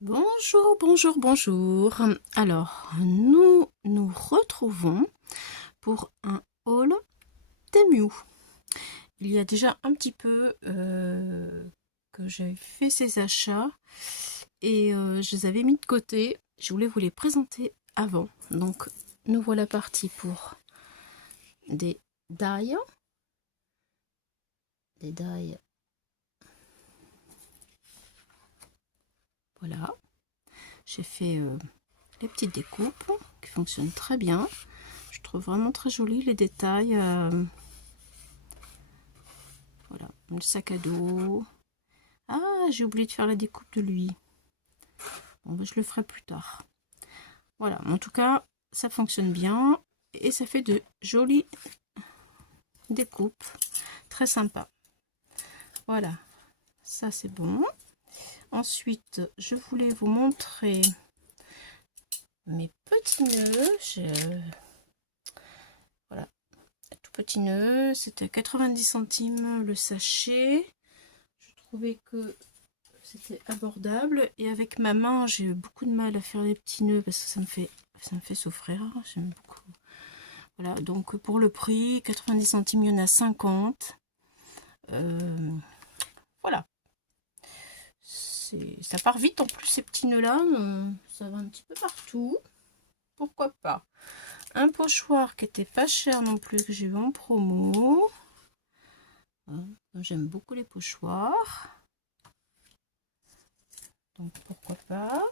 Bonjour, bonjour, bonjour. Alors, nous nous retrouvons pour un haul Temu. Il y a déjà un petit peu que j'ai fait ces achats et je les avais mis de côté. Je voulais vous les présenter avant. Donc, nous voilà partis pour des die. Des die. Voilà. J'ai fait les petites découpes qui fonctionnent très bien. Je trouve vraiment très joli les détails. Voilà, le sac à dos. Ah, j'ai oublié de faire la découpe de lui. Bon, ben, je le ferai plus tard. Voilà, en tout cas, ça fonctionne bien et ça fait de jolies découpes. Très sympa. Voilà, ça c'est bon. Ensuite, je voulais vous montrer mes petits nœuds. Voilà, tout petit nœud. C'était 90 centimes le sachet. Je trouvais que c'était abordable et avec ma main j'ai eu beaucoup de mal à faire des petits nœuds parce que ça me fait souffrir. J'aime beaucoup. Voilà, donc pour le prix 90 centimes, il y en a 50. Voilà, ça part vite en plus ces petits nœuds là, ça va un petit peu partout, pourquoi pas. Un pochoir qui était pas cher non plus, que j'ai eu en promo. J'aime beaucoup les pochoirs, donc pourquoi pas.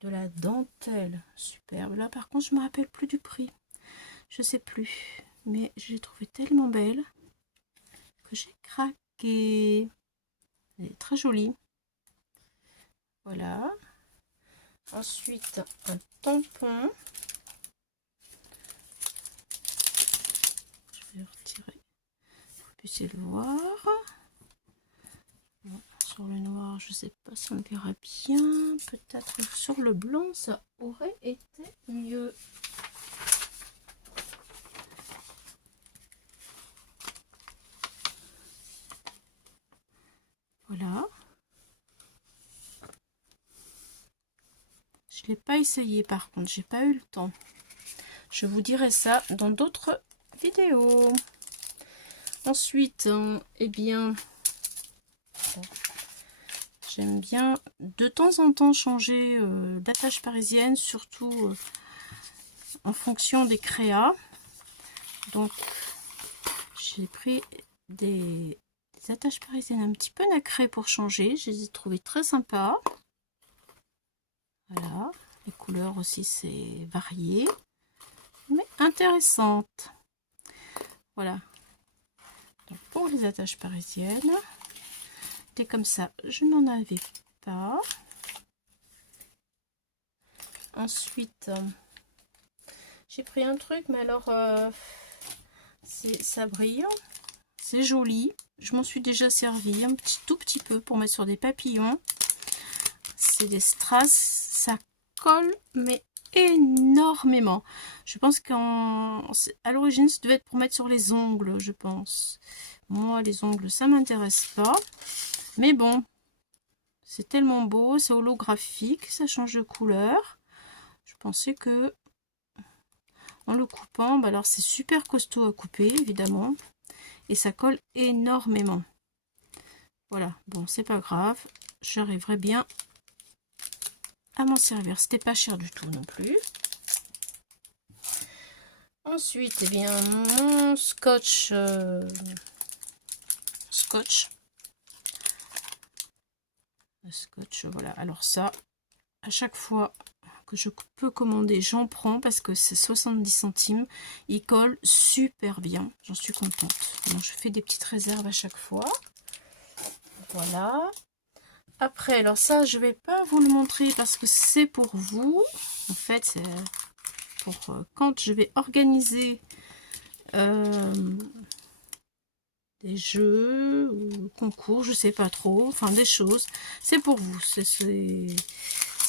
De la dentelle, superbe. Là par contre je me rappelle plus du prix, je sais plus, mais je l'ai trouvé tellement belle que j'ai craqué. Elle est très jolie. Voilà. Ensuite un tampon. Je vais retirer pour que vous puissiez le voir. Bon, sur le noir je sais pas si on le verra bien, peut-être sur le blanc ça aurait été mieux. Voilà, je l'ai pas essayé par contre, j'ai pas eu le temps, je vous dirai ça dans d'autres vidéos. Ensuite eh bien j'aime bien de temps en temps changer d'attache parisienne, surtout en fonction des créas. Donc j'ai pris des attaches parisiennes un petit peu nacrées pour changer. Je les ai trouvées très sympas. Voilà, les couleurs aussi c'est varié, mais intéressante. Voilà. Donc pour les attaches parisiennes, des comme ça, je n'en avais pas. Ensuite, j'ai pris un truc, mais alors ça brille, c'est joli. Je m'en suis déjà servi un tout petit peu pour mettre sur des papillons. C'est des strass, ça colle mais énormément. Je pense qu'à l'origine ça devait être pour mettre sur les ongles, je pense. Moi les ongles ça m'intéresse pas, mais bon, c'est tellement beau, c'est holographique, ça change de couleur. Je pensais que en le coupant, bah alors c'est super costaud à couper évidemment et ça colle énormément. Voilà, bon c'est pas grave, j'arriverai bien à m'en servir. C'était pas cher du tout non plus. Ensuite, eh bien, mon scotch. Le scotch, voilà. Alors ça, à chaque fois que je peux commander, j'en prends parce que c'est 70 centimes. Il colle super bien. J'en suis contente. Donc, je fais des petites réserves à chaque fois. Voilà. Après, alors ça, je vais pas vous le montrer parce que c'est pour vous. En fait, c'est pour quand je vais organiser des jeux ou concours, je sais pas trop, enfin des choses. C'est pour vous. Ce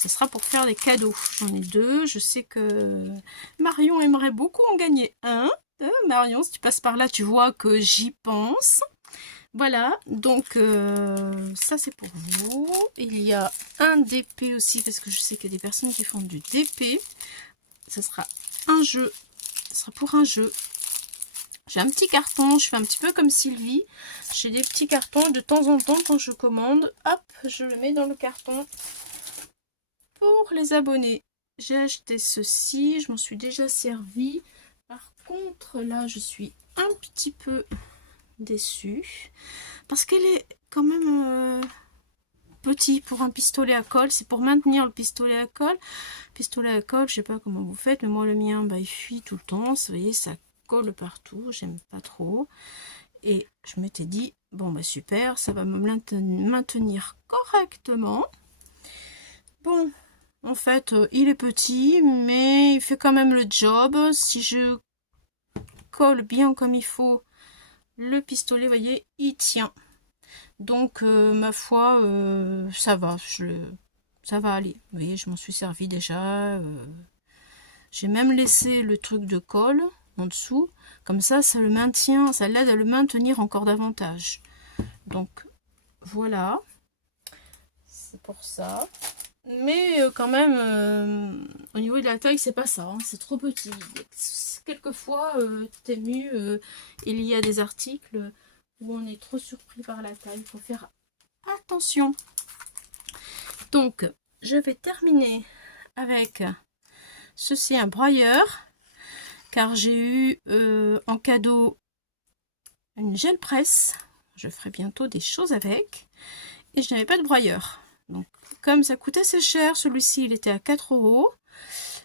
sera pour faire des cadeaux. J'en ai deux. Je sais que Marion aimerait beaucoup en gagner un. Marion, si tu passes par là, tu vois que j'y pense. Voilà, donc ça c'est pour vous. Il y a un DP aussi, parce que je sais qu'il y a des personnes qui font du DP. Ce sera un jeu. Ce sera pour un jeu. J'ai un petit carton, je fais un petit peu comme Sylvie. J'ai des petits cartons et de temps en temps quand je commande, hop, je le mets dans le carton pour les abonnés. J'ai acheté ceci, je m'en suis déjà servi. Par contre, là, je suis un petit peu déçue parce qu'elle est quand même petit pour un pistolet à colle. C'est pour maintenir le pistolet à colle. Pistolet à colle, je sais pas comment vous faites, mais moi le mien, bah, il fuit tout le temps. Vous voyez, ça colle partout, j'aime pas trop. Et je m'étais dit, bon bah super, ça va me maintenir correctement. Bon, en fait, il est petit, mais il fait quand même le job. Si je colle bien comme il faut, le pistolet, vous voyez, il tient. Donc, ma foi, ça va, ça va aller. Vous voyez, je m'en suis servi déjà. J'ai même laissé le truc de colle en dessous. Comme ça le maintient, ça l'aide à le maintenir encore davantage. Donc, voilà. C'est pour ça. Mais quand même, au niveau de la taille, c'est pas ça. Hein, c'est trop petit. Quelquefois, Temu, il y a des articles où on est trop surpris par la taille. Il faut faire attention. Donc, je vais terminer avec ceci, un broyeur. Car j'ai eu en cadeau une gel presse. Je ferai bientôt des choses avec. Et je n'avais pas de broyeur. Donc, comme ça coûtait assez cher, celui-ci, il était à 4 €.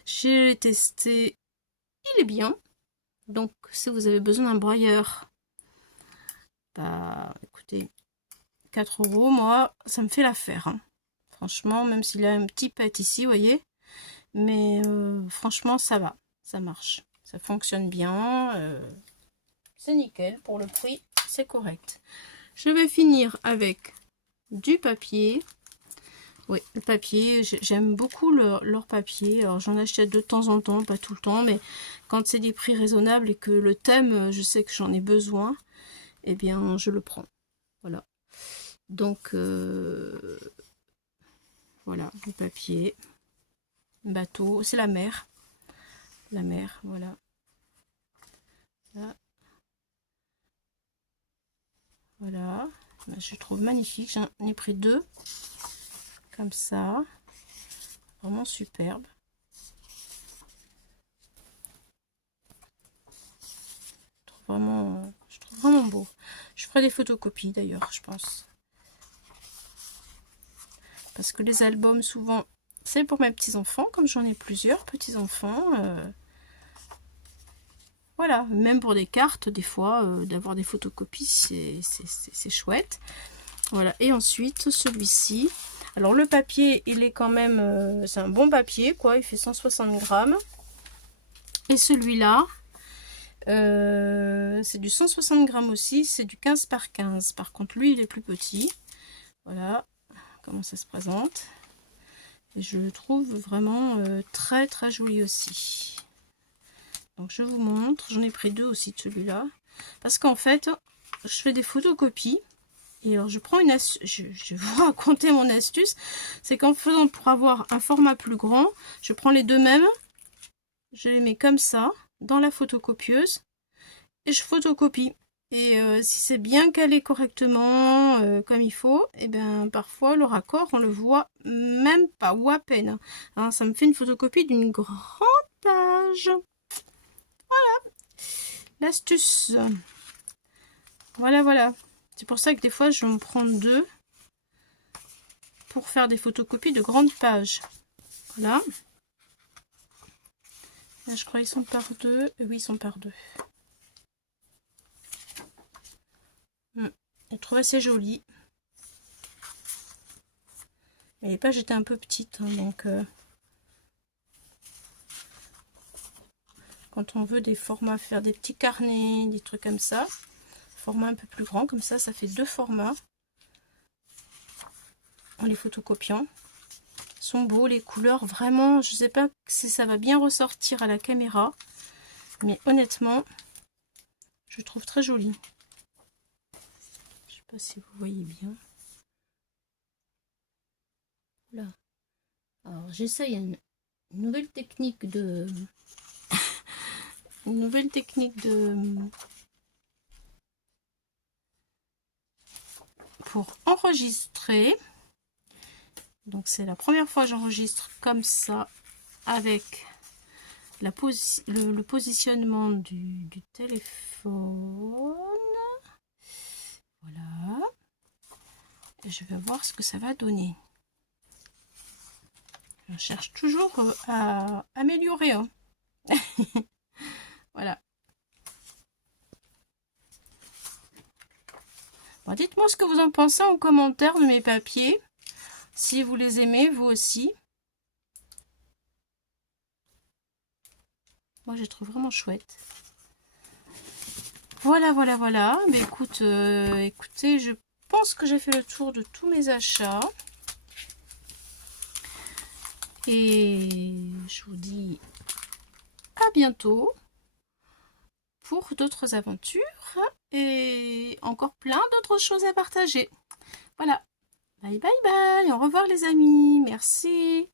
J'ai testé, il est bien. Donc, si vous avez besoin d'un broyeur, bah, écoutez, 4 €, moi, ça me fait l'affaire. Hein. Franchement, même s'il a un petit pet ici, vous voyez. Mais franchement, ça va. Ça marche. Ça fonctionne bien. C'est nickel. Pour le prix, c'est correct. Je vais finir avec du papier. Oui, le papier, j'aime beaucoup leur papier. Alors j'en achète de temps en temps, pas tout le temps, mais quand c'est des prix raisonnables et que le thème, je sais que j'en ai besoin, eh bien je le prends. Voilà. Donc voilà, le papier, bateau, c'est la mer. La mer, voilà. Là. Voilà, je trouve magnifique. J'en ai pris 2 comme ça, vraiment superbe. Je trouve vraiment beau. Je ferai des photocopies d'ailleurs, je pense, parce que les albums souvent c'est pour mes petits enfants, comme j'en ai plusieurs petits enfants. Voilà, même pour des cartes, des fois, d'avoir des photocopies, c'est chouette. Voilà, et ensuite celui-ci. Alors le papier, il est quand même, c'est un bon papier, quoi. Il fait 160 grammes. Et celui-là, c'est du 160 grammes aussi. C'est du 15 par 15. Par contre, lui, il est plus petit. Voilà comment ça se présente. Et je le trouve vraiment très très joli aussi. Donc je vous montre, j'en ai pris 2 aussi de celui-là. Parce qu'en fait, je fais des photocopies. Et alors je prends une astuce, je vais vous raconter mon astuce. C'est qu'en faisant, pour avoir un format plus grand, je prends les deux mêmes. Je les mets comme ça, dans la photocopieuse. Et je photocopie. Et si c'est bien calé correctement, comme il faut, et bien parfois le raccord, on le voit même pas, ou à peine. Hein, ça me fait une photocopie d'une grande page. Voilà, l'astuce. Voilà, voilà. C'est pour ça que des fois, je vais me prendre 2 pour faire des photocopies de grandes pages. Voilà. Là, je crois qu'ils sont par 2. Oui, ils sont par 2. Je trouve assez joli. Mais les pages étaient un peu petites, hein, donc quand on veut des formats, faire des petits carnets, des trucs comme ça, format un peu plus grand, comme ça fait 2 formats en les photocopiant. Ils sont beaux, les couleurs, vraiment, je sais pas si ça va bien ressortir à la caméra, mais honnêtement, je trouve très joli. Je sais pas si vous voyez bien. là. Alors j'essaye une nouvelle technique de... une nouvelle technique de... pour enregistrer. Donc c'est la première fois que j'enregistre comme ça avec le positionnement du téléphone. Voilà. Et je vais voir ce que ça va donner. Je cherche toujours à améliorer. Hein. Voilà. Bon, dites-moi ce que vous en pensez en commentaire de mes papiers. Si vous les aimez, vous aussi. Moi, je les trouve vraiment chouettes. Voilà, voilà, voilà. Mais écoute, écoutez, je pense que j'ai fait le tour de tous mes achats. Et je vous dis à bientôt pour d'autres aventures et encore plein d'autres choses à partager. Voilà. Bye bye bye. Au revoir les amis. Merci.